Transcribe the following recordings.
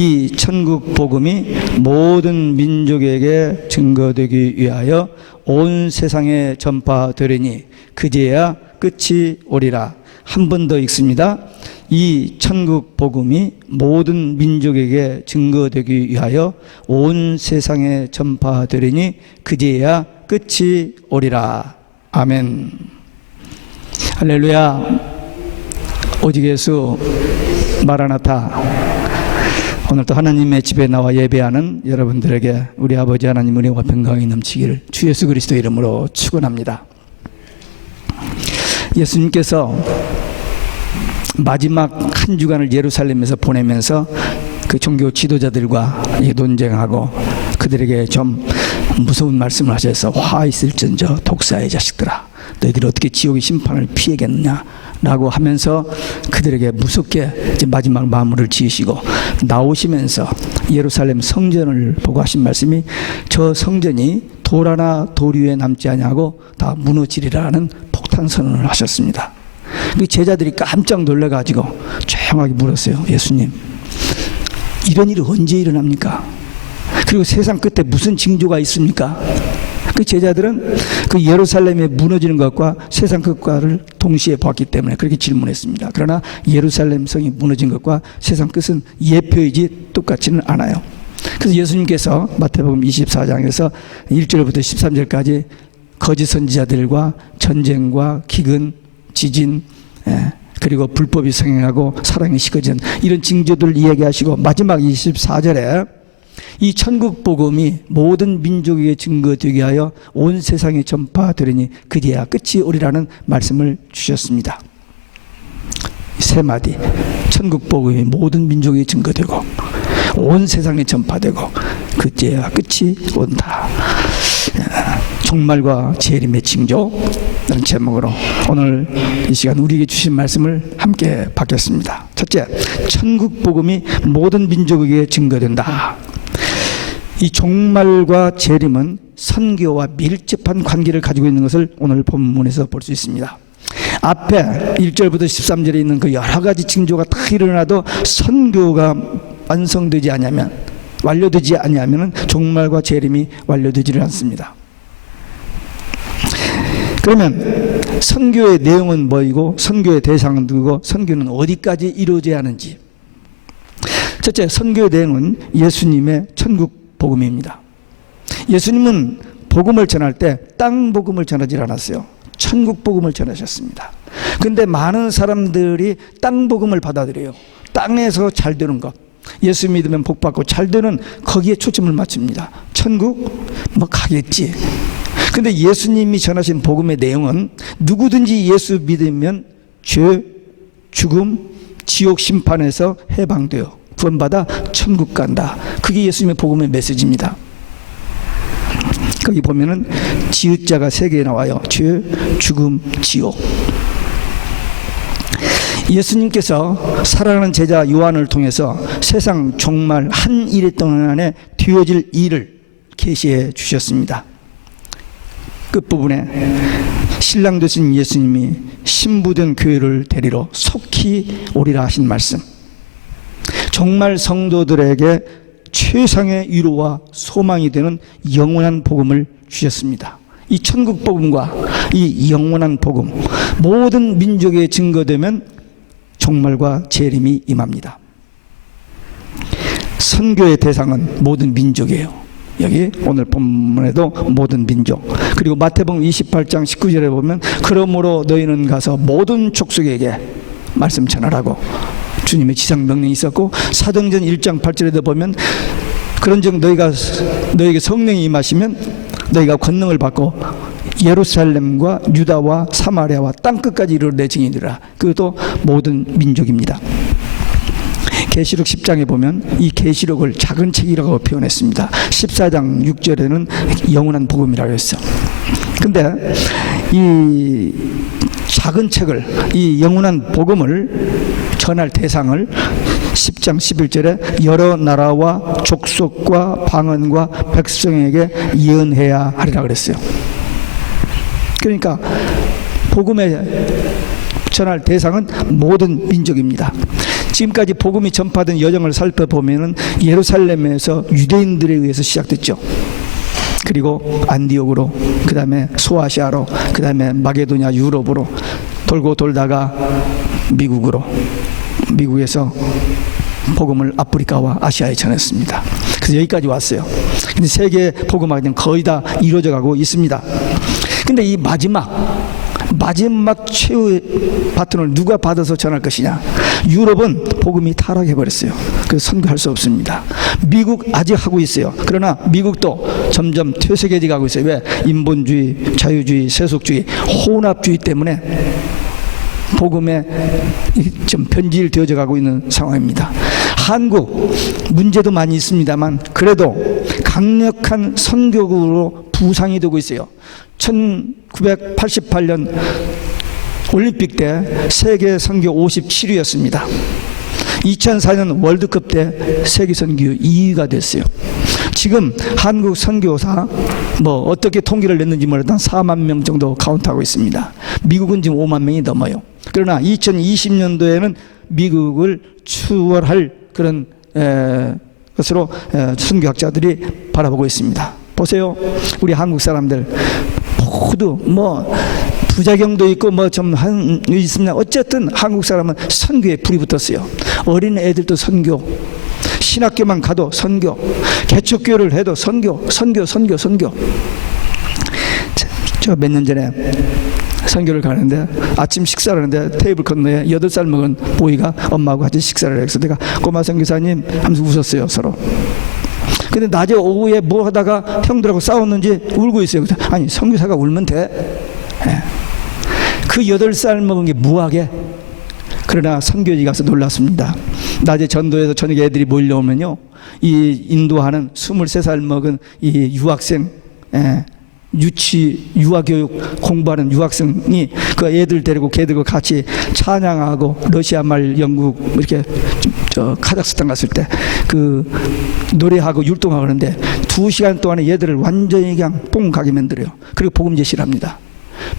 이 천국 복음이 모든 민족에게 증거되기 위하여 온 세상에 전파되리니 그제야 끝이 오리라. 한 번 더 읽습니다. 이 천국 복음이 모든 민족에게 증거되기 위하여 온 세상에 전파되리니 그제야 끝이 오리라. 아멘. 할렐루야. 오직 예수 마라나타. 오늘도 하나님의 집에 나와 예배하는 여러분들에게 우리 아버지 하나님 은혜와 평강이 넘치기를 주 예수 그리스도 이름으로 축원합니다. 예수님께서 마지막 한 주간을 예루살렘에서 보내면서 그 종교 지도자들과 논쟁하고 그들에게 좀 무서운 말씀을 하셔서 화 있을전저 독사의 자식들아, 너희들이 어떻게 지옥의 심판을 피하겠느냐 라고 하면서 그들에게 무섭게 이제 마지막 마무리를 지으시고 나오시면서 예루살렘 성전을 보고 하신 말씀이 저 성전이 돌 하나 돌 위에 남지 아니하고 다 무너지리라는 폭탄 선언을 하셨습니다. 그 제자들이 깜짝 놀라가지고 조용하게 물었어요. 예수님, 이런 일이 언제 일어납니까? 그리고 세상 끝에 무슨 징조가 있습니까? 그 제자들은 그 예루살렘에 무너지는 것과 세상 끝과를 동시에 봤기 때문에 그렇게 질문했습니다. 그러나 예루살렘 성이 무너진 것과 세상 끝은 예표이지 똑같지는 않아요. 그래서 예수님께서 마태복음 24장에서 1절부터 13절까지 거짓 선지자들과 전쟁과 기근, 지진, 그리고 불법이 성행하고 사랑이 식어진 이런 징조들을 이야기하시고 마지막 24절에 이 천국 복음이 모든 민족에게 증거되게 하여 온 세상에 전파되리니 그제야 끝이 오리라는 말씀을 주셨습니다. 세 마디. 천국 복음이 모든 민족에게 증거되고 온 세상에 전파되고 그제야 끝이 온다. 종말과 재림의 징조라는 제목으로 오늘 이 시간 우리에게 주신 말씀을 함께 받겠습니다. 첫째, 천국 복음이 모든 민족에게 증거된다. 이 종말과 재림은 선교와 밀접한 관계를 가지고 있는 것을 오늘 본문에서 볼 수 있습니다. 앞에 1절부터 13절에 있는 그 여러 가지 징조가 다 일어나도 선교가 완성되지 않으면, 완료되지 않으면 종말과 재림이 완료되지를 않습니다. 그러면 선교의 내용은 뭐이고 선교의 대상은 누구고 선교는 어디까지 이루어져야 하는지. 첫째, 선교의 내용은 예수님의 천국 복음입니다. 예수님은 복음을 전할 때 땅 복음을 전하지 않았어요. 천국 복음을 전하셨습니다. 그런데 많은 사람들이 땅 복음을 받아들여요. 땅에서 잘 되는 것, 예수 믿으면 복 받고 잘 되는 거기에 초점을 맞춥니다. 천국 뭐 가겠지. 그런데 예수님이 전하신 복음의 내용은 누구든지 예수 믿으면 죄, 죽음, 지옥 심판에서 해방돼요. 구원받아 천국 간다. 그게 예수님의 복음의 메시지입니다. 거기 보면은 지읒자가 3개 나와요. 죄, 죽음, 지옥. 예수님께서 사랑하는 제자 요한을 통해서 세상 종말 한 일 동안에 되어질 일을 계시해 주셨습니다. 끝부분에 신랑 되신 예수님이 신부된 교회를 데리러 속히 오리라 하신 말씀, 정말 성도들에게 최상의 위로와 소망이 되는 영원한 복음을 주셨습니다. 이 천국 복음과 이 영원한 복음, 모든 민족에 증거되면 종말과 재림이 임합니다. 선교의 대상은 모든 민족이에요. 여기 오늘 본문에도 모든 민족. 그리고 마태복음 28장 19절에 보면 그러므로 너희는 가서 모든 족속에게 말씀 전하라고 주님의 지상 명령이 있었고, 사도행전 1장 8절에도 보면 그런즉 너희에게 성령이 임하시면 너희가 권능을 받고 예루살렘과 유다와 사마리아와 땅끝까지 이르러 내 증인이라. 그것도 모든 민족입니다. 계시록 10장에 보면 이 계시록을 작은 책이라고 표현했습니다. 14장 6절에는 영원한 복음이라고 했어요. 근데 이 작은 책을, 이 영원한 복음을 전할 대상을 10장 11절에 여러 나라와 족속과 방언과 백성에게 예언해야 하리라 그랬어요. 그러니까 복음의 전할 대상은 모든 민족입니다. 지금까지 복음이 전파된 여정을 살펴보면 예루살렘에서 유대인들에 의해서 시작됐죠. 그리고 안디옥으로, 그 다음에 소아시아로, 그 다음에 마게도냐 유럽으로 돌고 돌다가 미국으로, 미국에서 복음을 아프리카와 아시아에 전했습니다. 그래서 여기까지 왔어요. 근데 세계 복음화는 거의 다 이루어져 가고 있습니다. 근데 이 마지막 최후의 바톤을 누가 받아서 전할 것이냐? 유럽은 복음이 타락해 버렸어요. 그래서 선교할 수 없습니다. 미국 아직 하고 있어요. 그러나 미국도 점점 퇴색해져 가고 있어요. 왜? 인본주의, 자유주의, 세속주의, 혼합주의 때문에 복음에 좀 변질되어져 가고 있는 상황입니다. 한국 문제도 많이 있습니다만 그래도 강력한 선교국으로 부상이 되고 있어요. 1988년 올림픽 때 세계 선교 57위였습니다. 2004년 월드컵 때 세계 선교 2위가 됐어요. 지금 한국 선교사 어떻게 통계를 냈는지 몰라도 한 4만 명 정도 카운트하고 있습니다. 미국은 지금 5만 명이 넘어요. 그러나 2020년도에는 미국을 추월할 그런 것으로 선교학자들이 바라보고 있습니다. 보세요. 우리 한국 사람들 모두 부작용도 있고 좀 있습니다. 어쨌든 한국 사람은 선교에 불이 붙었어요. 어린 애들도 선교, 신학교만 가도 선교, 개척교회를 해도 선교. 저 몇 년 전에 선교를 가는데 아침 식사를 하는데 테이블 건너에 8살 먹은 보이가 엄마하고 같이 식사를 해서 내가 꼬마 선교사님 하면서 웃었어요, 서로. 근데 낮에 오후에 뭐 하다가 형들하고 싸웠는지 울고 있어요. 아니, 선교사가 울면 돼? 그 8살 먹은 게 무하게. 그러나 선교지 가서 놀랐습니다. 낮에 전도에서 저녁에 애들이 몰려오면요, 이 인도하는 23살 먹은 이 유학생, 유아교육 공부하는 유학생이 그 애들 데리고 걔들과 같이 찬양하고 러시아 말, 영국 이렇게 카자흐스탄 갔을 때 그 노래하고 율동하고 그러는데 2시간 동안에 얘들을 완전히 그냥 뽕 가게 만들어요. 그리고 복음 제시를 합니다.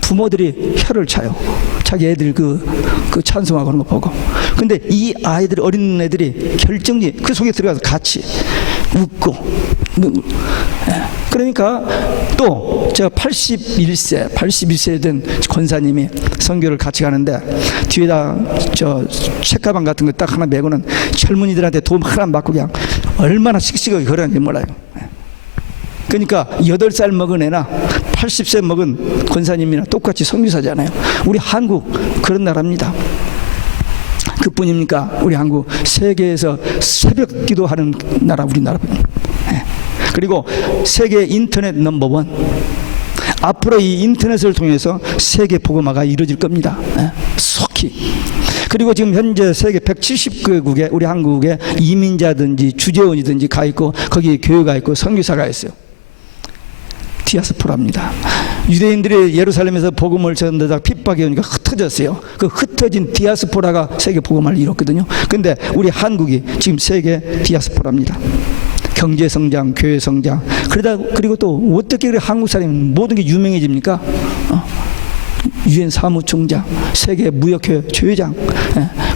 부모들이 혀를 차요. 자기 애들 그 찬송하고 그런 거 보고. 근데 이 아이들, 어린 애들이 결정지 그 속에 들어가서 같이 웃고. 그러니까 또 제가 81세 된 권사님이 선교를 같이 가는데 뒤에다 저 책가방 같은 거 딱 하나 메고는 젊은이들한테 돈 하나 받고 그냥 얼마나 씩씩하게 걸었는지 몰라요. 그러니까 8살 먹은 애나 80세 먹은 권사님이나 똑같이 선교사잖아요. 우리 한국 그런 나라입니다. 그뿐입니까? 우리 한국 세계에서 새벽 기도하는 나라 우리나라. 그리고 세계 인터넷 넘버원. 앞으로 이 인터넷을 통해서 세계 복음화가 이루어질 겁니다. 속히. 그리고 지금 현재 세계 170개국에 우리 한국에 이민자든지 주재원이든지 가 있고 거기에 교회가 있고 선교사가 있어요. 디아스포라입니다. 유대인들이 예루살렘에서 복음을 전하다가 핍박이 오니까 흩어졌어요. 그 흩어진 디아스포라가 세계 복음화를 이뤘거든요. 근데 우리 한국이 지금 세계 디아스포라입니다. 경제 성장, 교회 성장. 그리고 또 어떻게 그래 한국 사람이 모든 게 유명해집니까? 유엔 사무총장, 세계 무역회 조회장,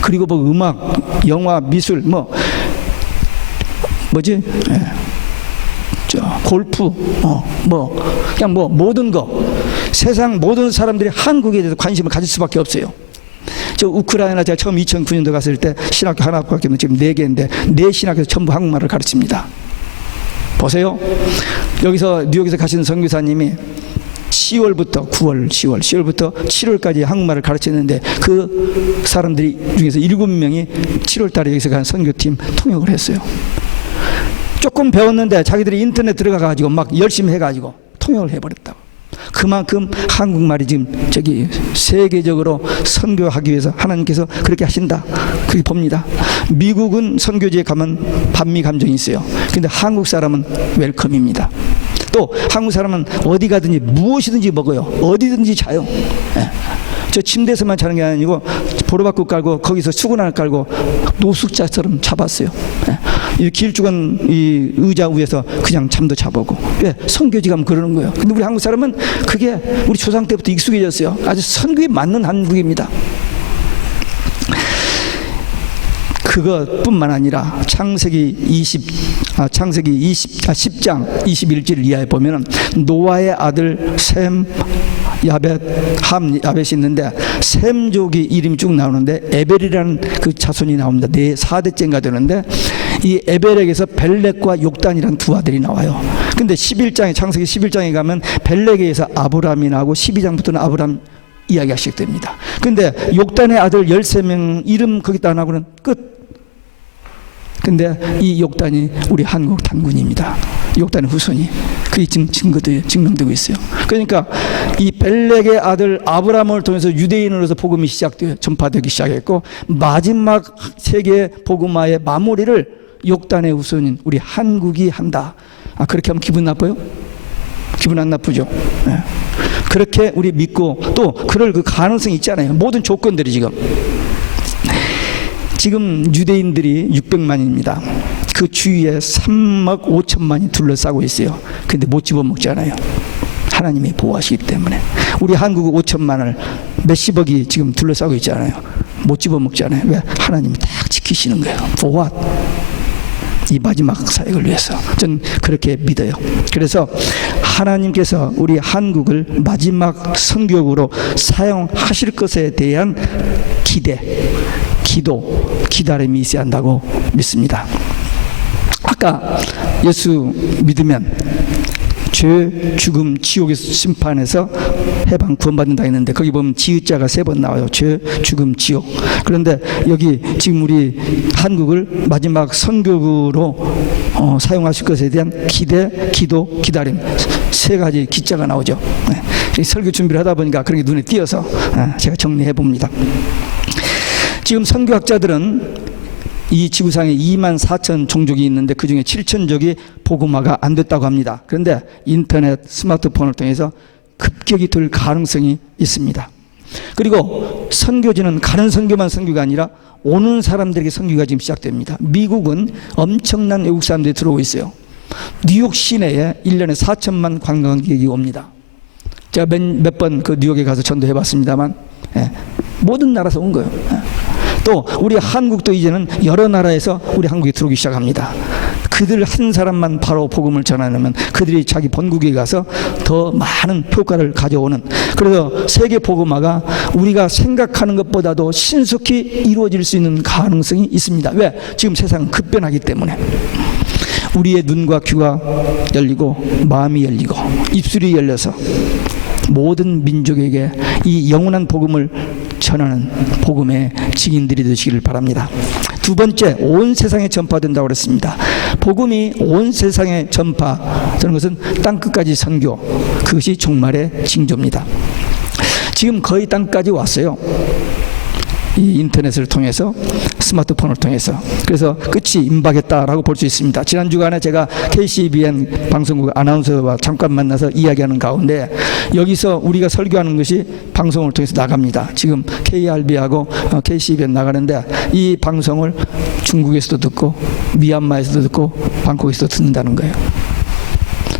그리고 음악, 영화, 미술, 골프, 그냥 모든 거. 세상 모든 사람들이 한국에 대해서 관심을 가질 수밖에 없어요. 저 우크라이나 제가 처음 2009년도 갔을 때 신학교 하나밖에 없는 지금 4개인데 4신학교에서 전부 한국말을 가르칩니다. 보세요. 여기서 뉴욕에서 가시는 선교사님이 10월부터 7월까지 한국말을 가르쳤는데 그 사람들이 중에서 7명이 7월 달에 여기서 간 선교팀 통역을 했어요. 조금 배웠는데 자기들이 인터넷 들어가가지고 막 열심히 해가지고 통역을 해버렸다고. 그만큼 한국말이 지금 세계적으로 선교하기 위해서 하나님께서 그렇게 하신다. 그렇게 봅니다. 미국은 선교지에 가면 반미 감정이 있어요. 근데 한국 사람은 웰컴입니다. 또 한국 사람은 어디 가든지 무엇이든지 먹어요. 어디든지 자요. 저 침대에서만 자는 게 아니고 보로바꾸 깔고 거기서 수건을 깔고 노숙자처럼 잡았어요. 이 길쭉한 이 의자 위에서 그냥 잠도 자보고. 왜? 선교지 가면 그러는 거예요. 근데 우리 한국 사람은 그게 우리 조상 때부터 익숙해졌어요. 아주 선교에 맞는 한국입니다. 그것뿐만 아니라 창세기 10장 21절 이하에 보면은 노아의 아들 셈, 야벳, 함, 야벳이 있는데 셈족이 이름이 쭉 나오는데 에벨이라는 그 자손이 나옵니다. 4대째인가 되는데 이 에벨에게서 벨렉과 욕단이라는 두 아들이 나와요. 근데 11장에 창세기 11장에 가면 벨렉에게서 아브람이 나오고 12장부터는 아브람 이야기가 시작됩니다. 근데 욕단의 아들 13명 이름 거기다 안 하고는 끝. 근데 이 욕단이 우리 한국 단군입니다. 욕단의 후손이. 그게 지금 증명되고 있어요. 그러니까 이 벨렉의 아들 아브라함을 통해서 유대인으로서 복음이 전파되기 시작했고 마지막 세계 복음화의 마무리를 욕단의 후손인 우리 한국이 한다. 그렇게 하면 기분 나빠요? 기분 안 나쁘죠? 네. 그렇게 우리 믿고 또 그럴 그 가능성이 있잖아요. 모든 조건들이 지금 유대인들이 600만입니다. 그 주위에 3억 5천만이 둘러싸고 있어요. 근데 못 집어먹잖아요. 하나님이 보호하시기 때문에. 우리 한국 5천만을 몇십억이 지금 둘러싸고 있잖아요. 못 집어먹잖아요. 왜? 하나님이 딱 지키시는 거예요. 보호. 이 마지막 사역을 위해서 저는 그렇게 믿어요. 그래서 하나님께서 우리 한국을 마지막 선교국으로 사용하실 것에 대한 기대, 기도, 기다림이 있어야 한다고 믿습니다. 아까 예수 믿으면 죄, 죽음, 지옥에서 심판에서 해방 구원받는다 했는데 거기 보면 지읒자가 3번 나와요. 죄, 죽음, 지옥. 그런데 여기 지금 우리 한국을 마지막 선교국으로 사용하실 것에 대한 기대, 기도, 기다림 3가지 기자가 나오죠. 네. 설교 준비를 하다 보니까 그런 게 눈에 띄어서 제가 정리해 봅니다. 지금 선교학자들은 이 지구상에 2만 4천 종족이 있는데 그 중에 7천족이 복음화가 안 됐다고 합니다. 그런데 인터넷, 스마트폰을 통해서 급격히 될 가능성이 있습니다. 그리고 선교지는 가는 선교만 선교가 아니라 오는 사람들에게 선교가 지금 시작됩니다. 미국은 엄청난 외국 사람들이 들어오고 있어요. 뉴욕 시내에 1년에 4천만 관광객이 옵니다. 제가 몇 번 그 뉴욕에 가서 전도해 봤습니다만 모든 나라에서 온 거예요. 또 우리 한국도 이제는 여러 나라에서 우리 한국에 들어오기 시작합니다. 그들 한 사람만 바로 복음을 전하려면 그들이 자기 본국에 가서 더 많은 효과를 가져오는, 그래서 세계 복음화가 우리가 생각하는 것보다도 신속히 이루어질 수 있는 가능성이 있습니다. 왜? 지금 세상은 급변하기 때문에. 우리의 눈과 귀가 열리고 마음이 열리고 입술이 열려서 모든 민족에게 이 영원한 복음을 전하는 복음의 증인들이 되시기를 바랍니다. 두 번째, 온 세상에 전파된다고 그랬습니다. 복음이 온 세상에 전파되는 것은 땅끝까지 선교, 그것이 종말의 징조입니다. 지금 거의 땅까지 왔어요. 이 인터넷을 통해서, 스마트폰을 통해서. 그래서 끝이 임박했다라고 볼 수 있습니다. 지난 주간에 제가 KCBN 방송국 아나운서와 잠깐 만나서 이야기하는 가운데 여기서 우리가 설교하는 것이 방송을 통해서 나갑니다. 지금 KRB하고 KCBN 나가는데 이 방송을 중국에서도 듣고 미얀마에서도 듣고 방콕에서도 듣는다는 거예요.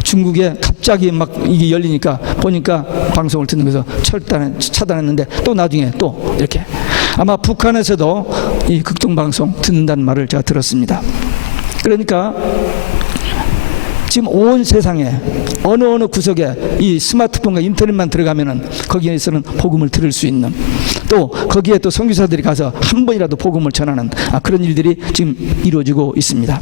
중국에 갑자기 막 이게 열리니까 보니까 방송을 듣는 거에서 차단했는데 또 나중에 또 이렇게, 아마 북한에서도 이 극동방송 듣는다는 말을 제가 들었습니다. 그러니까 지금 온 세상에 어느 구석에 이 스마트폰과 인터넷만 들어가면은 거기에서는 복음을 들을 수 있는, 또 거기에 또 선교사들이 가서 한 번이라도 복음을 전하는 그런 일들이 지금 이루어지고 있습니다.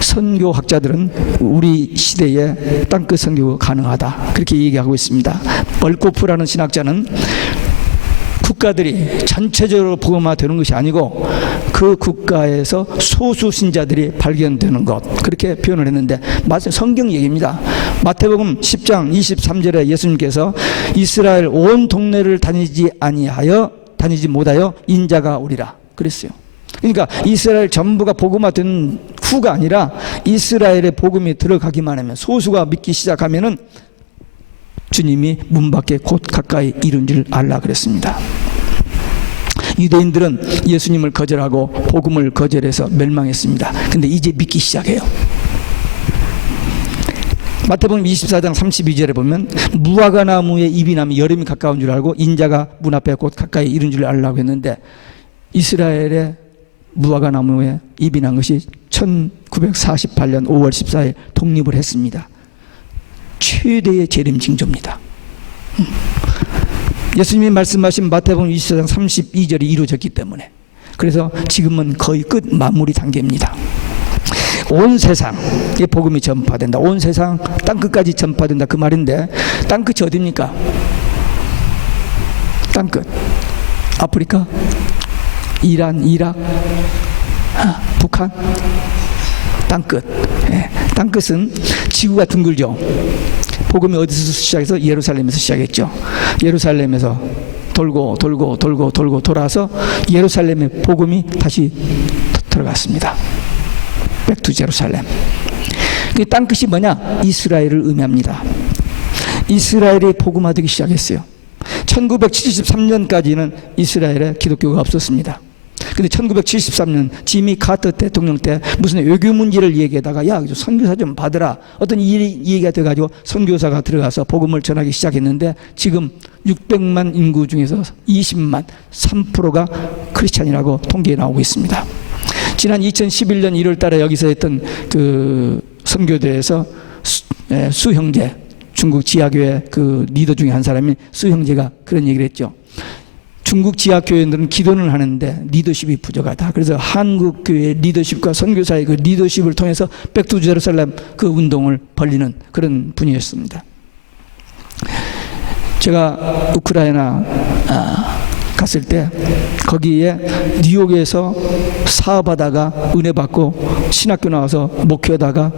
선교학자들은 우리 시대에 땅끝 선교가 가능하다 그렇게 얘기하고 있습니다. 벌코프라는 신학자는 국가들이 전체적으로 복음화되는 것이 아니고 그 국가에서 소수 신자들이 발견되는 것, 그렇게 표현을 했는데 맞아요. 성경 얘기입니다. 마태복음 10장 23절에 예수님께서 이스라엘 온 동네를 다니지 못하여 인자가 오리라 그랬어요. 그러니까 이스라엘 전부가 복음화된 후가 아니라 이스라엘의 복음이 들어가기만 하면, 소수가 믿기 시작하면은 주님이 문 밖에 곧 가까이 이른 줄 알라 그랬습니다. 유대인들은 예수님을 거절하고 복음을 거절해서 멸망했습니다. 근데 이제 믿기 시작해요. 마태복음 24장 32절에 보면 무화과 나무에 잎이 나면 여름이 가까운 줄 알고 인자가 문 앞에 곧 가까이 이른 줄 알라고 했는데 이스라엘의 무화과 나무에 잎이 난 것이 1948년 5월 14일 독립을 했습니다. 최대의 재림 징조입니다. 예수님이 말씀하신 마태복음 24장 32절이 이루어졌기 때문에, 그래서 지금은 거의 끝 마무리 단계입니다. 온 세상에 복음이 전파된다. 온 세상 땅끝까지 전파된다, 그 말인데, 땅끝이 어디입니까? 땅끝 아프리카, 이란, 이락, 북한. 땅끝. 땅끝은 지구가 둥글죠. 복음이 어디서 시작해서? 예루살렘에서 시작했죠. 예루살렘에서 돌고 돌아서 예루살렘의 복음이 다시 들어갔습니다. Back to 제루살렘. 그 땅끝이 뭐냐? 이스라엘을 의미합니다. 이스라엘이 복음화되기 시작했어요. 1973년까지는 이스라엘에 기독교가 없었습니다. 근데 1973년 지미 카터 대통령 때 무슨 외교 문제를 얘기하다가, 야, 선교사 좀 받으라, 어떤 일이 얘기가 돼가지고 선교사가 들어가서 복음을 전하기 시작했는데, 지금 600만 인구 중에서 20만, 3%가 크리스찬이라고 통계에 나오고 있습니다. 지난 2011년 1월 달에 여기서 했던 그 선교대에서 수 형제, 중국 지하교회 그 리더 중에 한 사람이 수 형제가 그런 얘기를 했죠. 중국 지하교회들은 기도는 하는데 리더십이 부족하다. 그래서 한국 교회의 리더십과 선교사의 그 리더십을 통해서 백투 제루살렘 그 운동을 벌리는 그런 분이었습니다. 제가 우크라이나 갔을 때 거기에 뉴욕에서 사업하다가 은혜 받고 신학교 나와서 목회하다가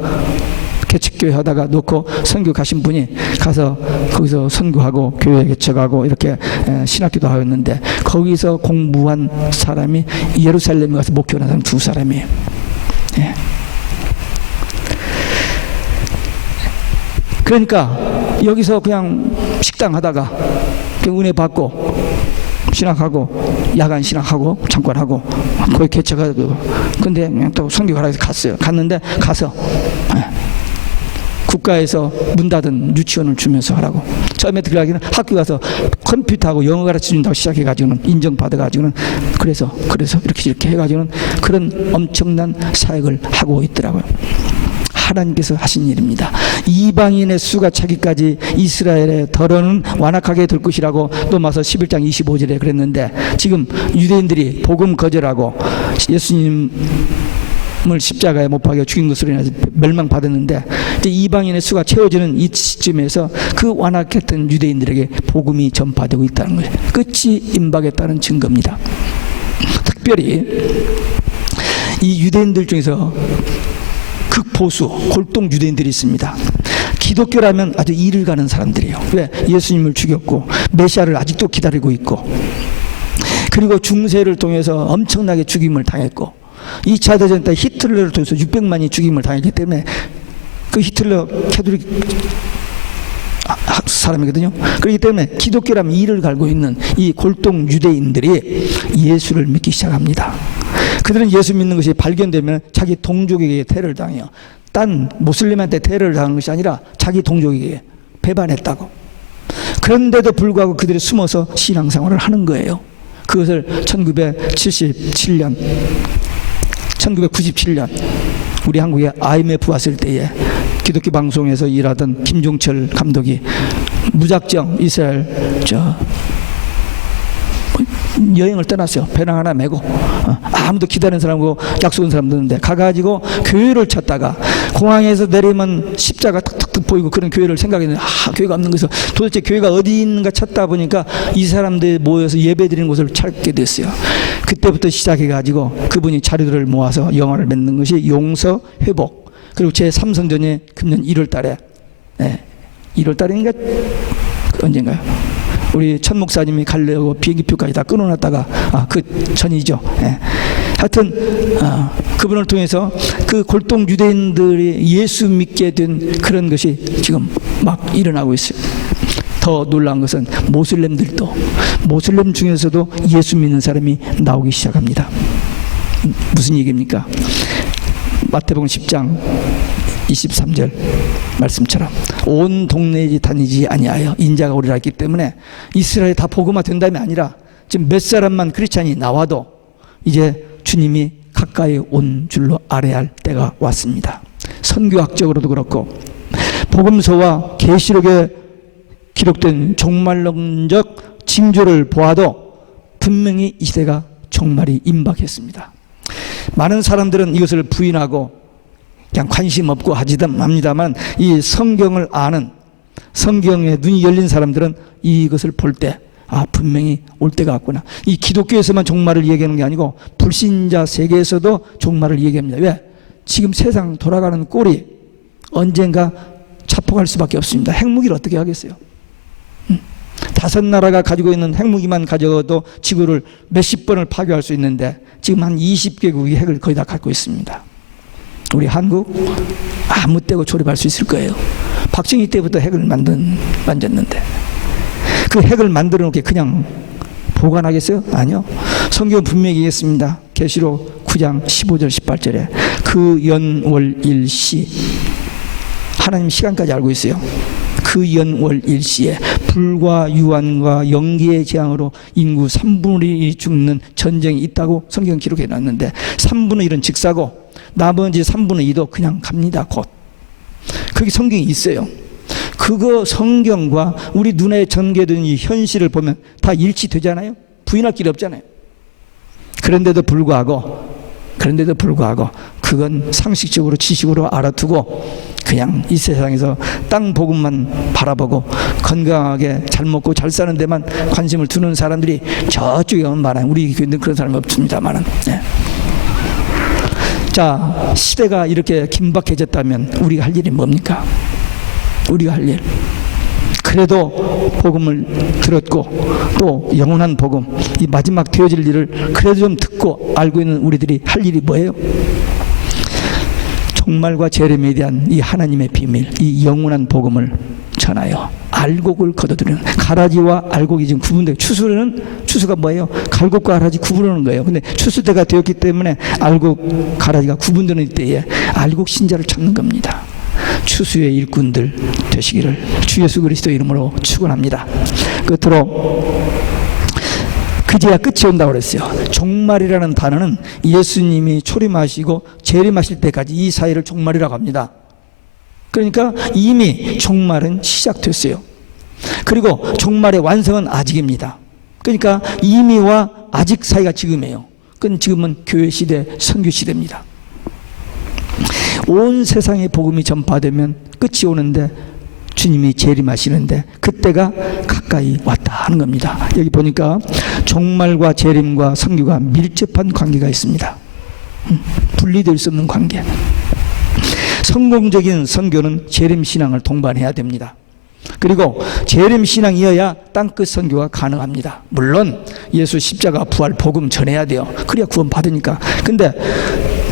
개척교회 하다가 놓고 선교 가신 분이 가서 거기서 선교하고 교회 개척하고 이렇게 신학교도 하였는데, 거기서 공부한 사람이 예루살렘에 가서 목회하는 사람 2사람이에요. 예. 그러니까 여기서 그냥 식당 하다가 그냥 은혜 받고 신학하고 야간 신학하고 잠깐 하고 거기 개척하고, 근데 그냥 또 선교 가라 해서 갔어요. 갔는데 가서 국가에서 문 닫은 유치원을 주면서 하라고. 처음에 들어가기는 학교 가서 컴퓨터하고 영어 가르쳐준다고 시작해가지고는 인정받아가지고는 그래서 이렇게 해가지고는 그런 엄청난 사역을 하고 있더라고요. 하나님께서 하신 일입니다. 이방인의 수가 차기까지 이스라엘의 덜어는 완악하게 될 것이라고 로마서 11장 25절에 그랬는데, 지금 유대인들이 복음 거절하고 예수님을 십자가에 못 박여 죽인 것으로 인해서 멸망받았는데, 이제 이방인의 수가 채워지는 이 시점에서 그 완악했던 유대인들에게 복음이 전파되고 있다는 거예요. 끝이 임박했다는 증거입니다. 특별히 이 유대인들 중에서 극보수 골동 유대인들이 있습니다. 기독교라면 아주 이를 가는 사람들이에요. 왜? 예수님을 죽였고 메시아를 아직도 기다리고 있고, 그리고 중세를 통해서 엄청나게 죽임을 당했고, 2차 대전 때 히틀러를 통해서 600만이 죽임을 당했기 때문에 그 히틀러 캐톨릭 사람이거든요. 그렇기 때문에 기독교라면 이를 갈고 있는 이 골동 유대인들이 예수를 믿기 시작합니다. 그들은 예수 믿는 것이 발견되면 자기 동족에게 테러를 당해요. 딴 모슬림한테 테러를 당한 것이 아니라 자기 동족에게 배반했다고. 그런데도 불구하고 그들이 숨어서 신앙생활을 하는 거예요. 그것을 1997년 우리 한국에 IMF 왔을 때에 기독교 방송에서 일하던 김종철 감독이 무작정 이스라엘 여행을 떠났어요. 배낭 하나 메고 아무도 기다리는 사람하고 약속한 사람도 없는데 가가지고 교회를 찾다가 공항에서 내리면 십자가 탁탁탁 보이고 그런 교회를 생각했는데 교회가 없는 거에서 도대체 교회가 어디 있는가 찾다 보니까 이 사람들이 모여서 예배드리는 곳을 찾게 됐어요. 그때부터 시작해가지고 그분이 자료들을 모아서 영화를 맺는 것이 용서, 회복, 그리고 제3성전이 금년 1월 달에 1월 달인가 언젠가요? 우리 천 목사님이 가려고 비행기표까지 다 끊어놨다가 그 전이죠. 하여튼 그분을 통해서 그 골동 유대인들이 예수 믿게 된 그런 것이 지금 막 일어나고 있어요. 더 놀라운 것은 모슬렘 중에서도 예수 믿는 사람이 나오기 시작합니다. 무슨 얘기입니까? 마태복음 10장 23절 말씀처럼 온 동네에 다니지 아니하여 인자가 오리라 했기 때문에 이스라엘이 다 복음화 된다음이 아니라 지금 몇 사람만 크리스찬이 나와도 이제 주님이 가까이 온 줄로 알아야 할 때가 왔습니다. 선교학적으로도 그렇고 복음서와 계시록에 기록된 종말론적 징조를 보아도 분명히 이 시대가 종말이 임박했습니다. 많은 사람들은 이것을 부인하고 그냥 관심 없고 합니다만 이 성경을 아는, 성경에 눈이 열린 사람들은 이것을 볼 때 분명히 올 때가 왔구나. 이 기독교에서만 종말을 얘기하는 게 아니고 불신자 세계에서도 종말을 얘기합니다. 왜? 지금 세상 돌아가는 꼴이 언젠가 자폭할 수밖에 없습니다. 핵무기를 어떻게 하겠어요? 5나라가 가지고 있는 핵무기만 가져도 지구를 몇십 번을 파괴할 수 있는데 지금 한 20개국이 핵을 거의 다 갖고 있습니다. 우리 한국 아무 때고 조립할 수 있을 거예요. 박정희 때부터 핵을 만졌는데 그 핵을 만들어 놓게 그냥 보관하겠어요? 아니요. 성경은 분명히 얘기했습니다. 계시록 9장 15절 18절에 그 연월일시, 하나님 시간까지 알고 있어요. 그 연월일시에 불과 유한과 연기의 재앙으로 인구 3분의 1이 죽는 전쟁이 있다고 성경은 기록해 놨는데 3분의 1은 직사고 나머지 3분의 2도 그냥 갑니다. 곧. 그게 성경이 있어요. 그거 성경과 우리 눈에 전개된 이 현실을 보면 다 일치되잖아요. 부인할 길이 없잖아요. 그런데도 불구하고 그건 상식적으로 지식으로 알아두고 그냥 이 세상에서 땅 복음만 바라보고 건강하게 잘 먹고 잘 사는 데만 관심을 두는 사람들이 저쪽에 오면 많아요. 우리 교회는 그런 사람이 없습니다만은. 네. 자, 시대가 이렇게 긴박해졌다면 우리가 할 일이 뭡니까? 우리가 할 일. 그래도 복음을 들었고 또 영원한 복음, 이 마지막 되어질 일을 그래도 좀 듣고 알고 있는 우리들이 할 일이 뭐예요? 종말과 재림에 대한 이 하나님의 비밀, 이 영원한 복음을 전하여 알곡을 거둬들이는, 가라지와 알곡이 지금 구분돼요. 추수가 뭐예요? 갈곡과 가라지 구분하는 거예요. 근데 추수때가 되었기 때문에 알곡, 가라지가 구분되는 때에 알곡 신자를 찾는 겁니다. 추수의 일꾼들 되시기를 주 예수 그리스도 이름으로 축원합니다. 끝으로 그제야 끝이 온다고 그랬어요. 종말이라는 단어는 예수님이 초림하시고 재림하실 때까지 이 사이를 종말이라고 합니다. 그러니까 이미 종말은 시작됐어요. 그리고 종말의 완성은 아직입니다. 그러니까 이미와 아직 사이가 지금이에요. 그건 지금은 교회 시대, 선교 시대입니다. 온 세상에 복음이 전파되면 끝이 오는데 주님이 재림하시는데 그때가 가까이 왔다 하는 겁니다. 여기 보니까 종말과 재림과 선교가 밀접한 관계가 있습니다. 분리될 수 없는 관계. 성공적인 선교는 재림 신앙을 동반해야 됩니다. 그리고 재림 신앙이어야 땅끝 선교가 가능합니다. 물론 예수 십자가 부활 복음 전해야 돼요. 그래야 구원 받으니까. 근데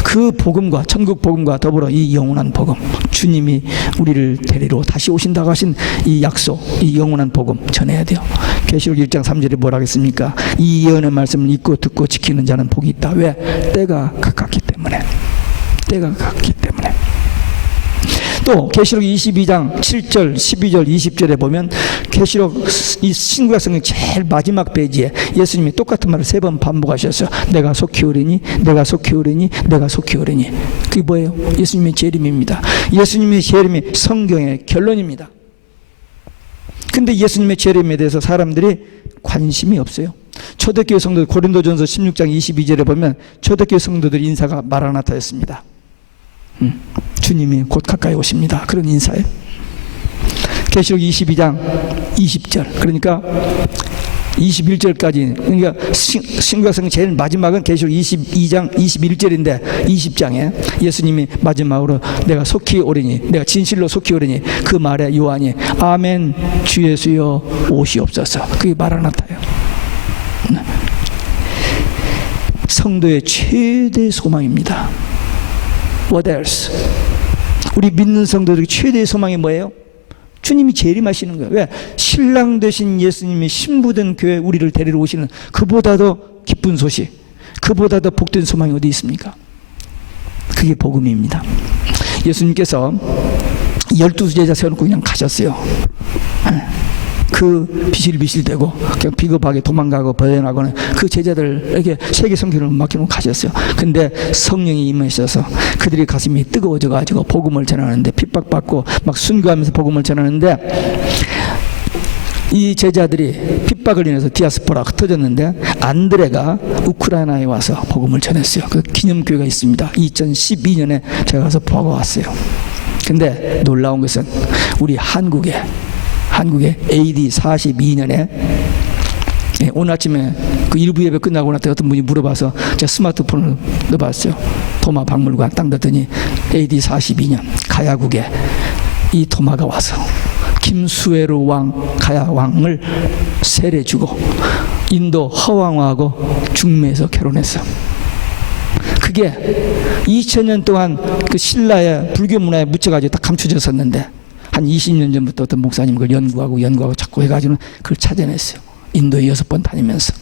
그 복음과 천국 복음과 더불어 이 영원한 복음, 주님이 우리를 데리러 다시 오신다고 하신 이 약속, 이 영원한 복음 전해야 돼요. 계시록 1장 3절에 뭐라 하겠습니까? 이 예언의 말씀을 읽고 듣고 지키는 자는 복이 있다. 왜? 때가 가깝기 때문에. 때가 가깝기 때문에. 또 계시록 22장 7절, 12절, 20절에 보면 계시록 이 신구약 성경 제일 마지막 페이지에 예수님이 똑같은 말을 3번 반복하셨어요. 내가 속히 오리니, 내가 속히 오리니, 내가 속히 오리니. 그게 뭐예요? 예수님의 재림입니다. 예수님의 재림이 성경의 결론입니다. 근데 예수님의 재림에 대해서 사람들이 관심이 없어요. 초대교회 성도들, 고린도전서 16장 22절에 보면 초대교회 성도들 인사가 마라나타였습니다. 주님이 곧 가까이 오십니다. 그런 인사예요. 계시록 22장 20절, 그러니까 21절까지, 그러니까 신구약성 제일 마지막은 계시록 22장 21절인데 20장에 예수님이 마지막으로 내가 속히 오리니, 내가 진실로 속히 오리니, 그 말에 요한이 아멘 주 예수여 오시옵소서. 그게 마라나타예요. 성도의 최대 소망입니다. What else? 우리 믿는 성도들의 최대의 소망이 뭐예요? 주님이 재림하시는 거예요. 왜? 신랑 되신 예수님이 신부된 교회 우리를 데리러 오시는, 그보다도 기쁜 소식, 그보다도 복된 소망이 어디 있습니까? 그게 복음입니다. 예수님께서 12제자 세워놓고 그냥 가셨어요. 그 비실비실대고 그냥 비겁하게 도망가고 벗어나고는 그 제자들에게 세계 선교를 맡기고 가셨어요. 근데 성령이 임하셔서 그들이 가슴이 뜨거워져 가지고 복음을 전하는데, 핍박받고 막 순교하면서 복음을 전하는데, 이 제자들이 핍박을 인해서 디아스포라가 흩어졌는데 안드레가 우크라이나에 와서 복음을 전했어요. 그 기념교회가 있습니다. 2012년에 제가 가서 보고 왔어요. 근데 놀라운 것은 우리 한국에 AD 42년에 오늘 아침에 그 일부 예배 끝나고 나서 어떤 분이 물어봐서 제가 스마트폰을 넣어봤어요. 도마 박물관 딱 넣었더니 AD 42년 가야국에 이 도마가 와서 김수회로 왕, 가야 왕을 세례주고 인도 허왕하고 중매에서 결혼했어. 그게 2000년 동안 그 신라의 불교 문화에 묻혀가지고 다 감춰졌었는데 한 20년 전부터 어떤 목사님 그걸 연구하고 자꾸 해가지고는 그걸 찾아냈어요. 인도에 6번 다니면서.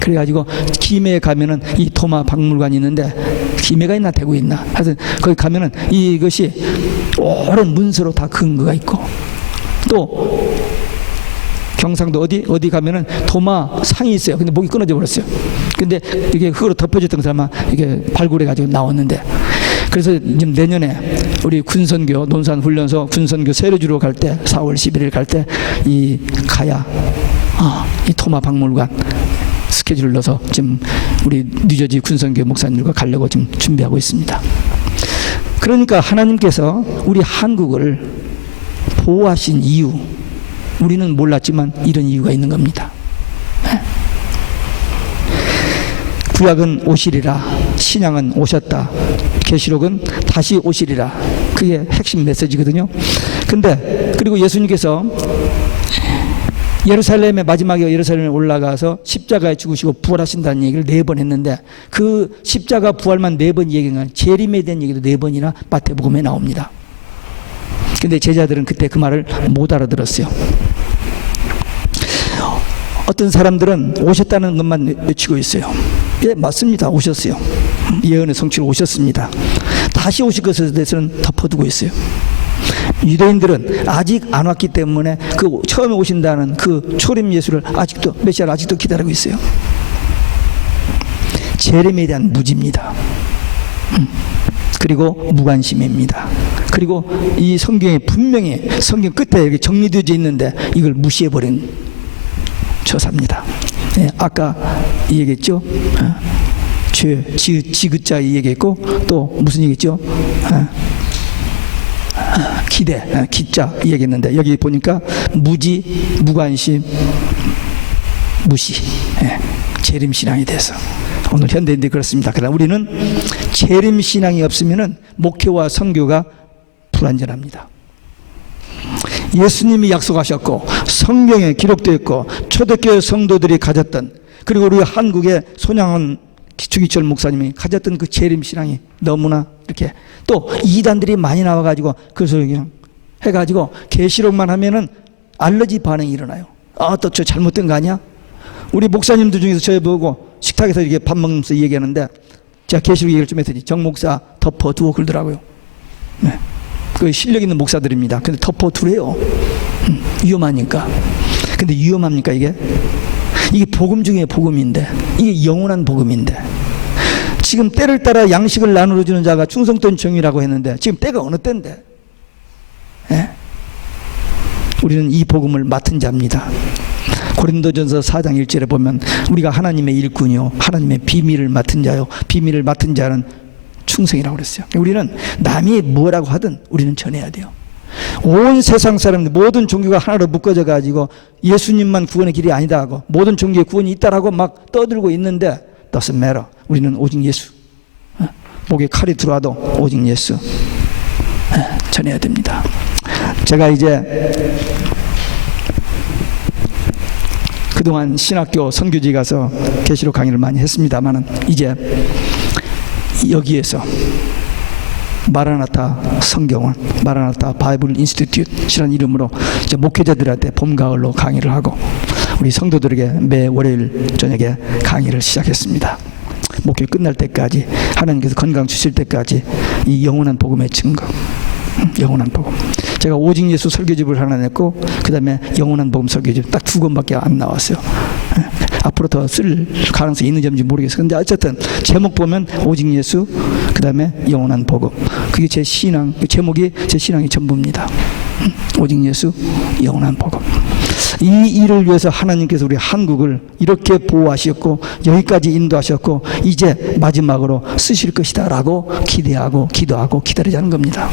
그래가지고 김해에 가면은 이 도마 박물관이 있는데, 김해가 있나 대구에 있나 하여튼 거기 가면은 이것이 오랜 문서로 다 근거가 있고, 또 경상도 어디 가면은 도마 상이 있어요. 근데 목이 끊어져 버렸어요. 근데 이게 흙으로 덮여졌던 사람은 이게 발굴해 가지고 나왔는데, 그래서 지금 내년에 우리 군선교 논산 훈련소 군선교 세례주로 갈 때 4월 11일 갈 때 이 가야 이 토마 박물관 스케줄을 넣어서 지금 우리 뉴저지 군선교 목사님들과 가려고 지금 준비하고 있습니다. 그러니까 하나님께서 우리 한국을 보호하신 이유, 우리는 몰랐지만 이런 이유가 있는 겁니다. 구약은 오시리라, 신약은 오셨다, 계시록은 다시 오시리라. 그게 핵심 메시지거든요. 근데 그리고 예수님께서 예루살렘의 마지막에 예루살렘에 올라가서 십자가에 죽으시고 부활하신다는 얘기를 4번 했는데, 그 십자가 부활만 4번 얘기한 재림에 대한 얘기도 4번이나 마태복음에 나옵니다. 근데 제자들은 그때 그 말을 못 알아들었어요. 어떤 사람들은 오셨다는 것만 외치고 있어요. 예, 맞습니다. 오셨어요. 예언의 성취로 오셨습니다. 다시 오실 것에 대해서는 덮어두고 있어요. 유대인들은 아직 안 왔기 때문에 그 처음에 오신다는 그 초림 예수를 아직도, 메시아를 아직도 기다리고 있어요. 재림에 대한 무지입니다. 그리고 무관심입니다. 그리고 이 성경에 분명히 성경 끝에 이렇게 정리되어 있는데 이걸 무시해버린 처사입니다. 예, 아까 이 얘기했죠. 지그자 이 얘기했고, 또 무슨 얘기했죠? 기대, 기자 이 얘기했는데, 여기 보니까 무지, 무관심, 무시, 재림신앙이 돼서 오늘 현대인들이 그렇습니다. 그러나 우리는 재림신앙이 없으면 목회와 선교가 불완전합니다. 예수님이 약속하셨고 성경에 기록되어 있고 초대교회 성도들이 가졌던, 그리고 우리 한국의 손양원 주기철 목사님이 가졌던 그 재림신앙이 너무나 이렇게, 또 이단들이 많이 나와가지고 그래서 그냥 해가지고 계시록만 하면은 알러지 반응이 일어나요. 또 저 잘못된 거 아니야? 우리 목사님들 중에서 저희 보고 식탁에서 이렇게 밥 먹으면서 얘기하는데, 제가 계시록 얘기를 좀 했더니 정 목사 덮어두어 그러더라고요. 네. 그 실력 있는 목사들입니다. 근데 덮어두래요. 위험하니까. 근데 위험합니까 이게? 이게 복음 중에 복음인데, 이게 영원한 복음인데, 지금 때를 따라 양식을 나누어 주는 자가 충성된 종이라고 했는데 지금 때가 어느 때인데? 예? 우리는 이 복음을 맡은 자입니다. 고린도전서 4장 1절에 보면 우리가 하나님의 일꾼이요 하나님의 비밀을 맡은 자요, 비밀을 맡은 자는 충성이라고 그랬어요. 우리는 남이 뭐라고 하든 우리는 전해야 돼요. 온 세상 사람들 모든 종교가 하나로 묶어져 가지고 예수님만 구원의 길이 아니다 하고 모든 종교에 구원이 있다라고 막 떠들고 있는데, doesn't matter. 우리는 오직 예수, 목에 칼이 들어와도 오직 예수 전해야 됩니다. 제가 이제 그동안 신학교 선교지 가서 계시록 강의를 많이 했습니다만, 이제 여기에서 마라나타 성경원, 마라나타 바이블 인스티튜트라는 이름으로 이제 목회자들한테 봄, 가을로 강의를 하고 우리 성도들에게 매 월요일 저녁에 강의를 시작했습니다. 목회 끝날 때까지, 하나님께서 건강 주실 때까지 이 영원한 복음의 증거, 영원한 복음. 제가 오직 예수 설교집을 하나 냈고 그 다음에 영원한 복음 설교집 딱 2권밖에 안 나왔어요. 앞으로 더 쓸 가능성이 있는지 없는지 모르겠어요. 근데 어쨌든 제목 보면 오직 예수, 그 다음에 영원한 복음. 그게 제 신앙, 그 제목이 제 신앙의 전부입니다. 오직 예수, 영원한 복음. 이 일을 위해서 하나님께서 우리 한국을 이렇게 보호하셨고 여기까지 인도하셨고 이제 마지막으로 쓰실 것이다 라고 기대하고 기도하고 기다리자는 겁니다.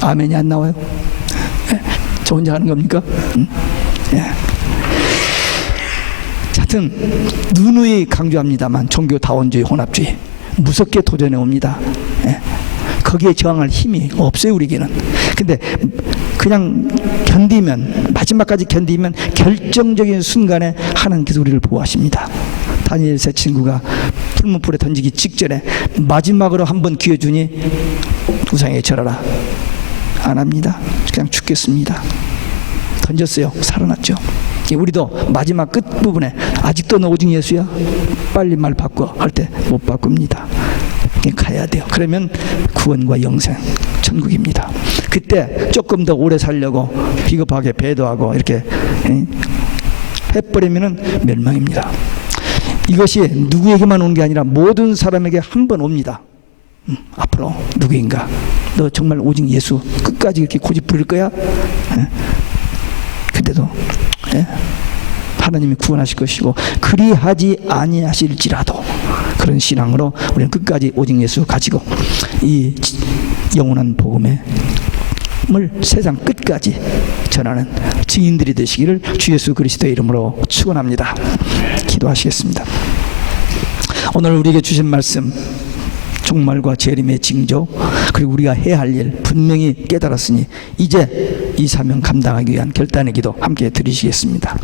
아멘이 안 나와요? 저 혼자 하는 겁니까? 예. 하여튼 누누이 강조합니다만 종교다원주의, 혼합주의 무섭게 도전해 옵니다. 예. 거기에 저항할 힘이 없어요, 우리에게는. 근데 그냥 견디면, 마지막까지 견디면 결정적인 순간에 하나님께서 우리를 보호하십니다. 다니엘 세 친구가 풀무불에 던지기 직전에 마지막으로 한번 기회 주니 우상에게 절하라. 안 합니다. 그냥 죽겠습니다. 던졌어요. 살아났죠. 우리도 마지막 끝부분에 아직도 너 오직 예수야? 빨리 말 바꿔 할 때 못 바꿉니다. 가야 돼요. 그러면 구원과 영생, 천국입니다. 그때 조금 더 오래 살려고 비겁하게 배도하고 이렇게 해버리면 멸망입니다. 이것이 누구에게만 오는 게 아니라 모든 사람에게 한 번 옵니다. 앞으로 누구인가? 너 정말 오직 예수 끝까지 이렇게 고집 부릴 거야? 그때도 하나님이 구원하실 것이고 그리하지 아니하실지라도 그런 신앙으로 우리는 끝까지 오직 예수 가지고 이 영원한 복음을 세상 끝까지 전하는 증인들이 되시기를 주 예수 그리스도의 이름으로 축원합니다. 기도하시겠습니다. 오늘 우리에게 주신 말씀 종말과 재림의 징조 그리고 우리가 해야 할 일 분명히 깨달았으니 이제 이 사명 감당하기 위한 결단의 기도 함께 드리시겠습니다.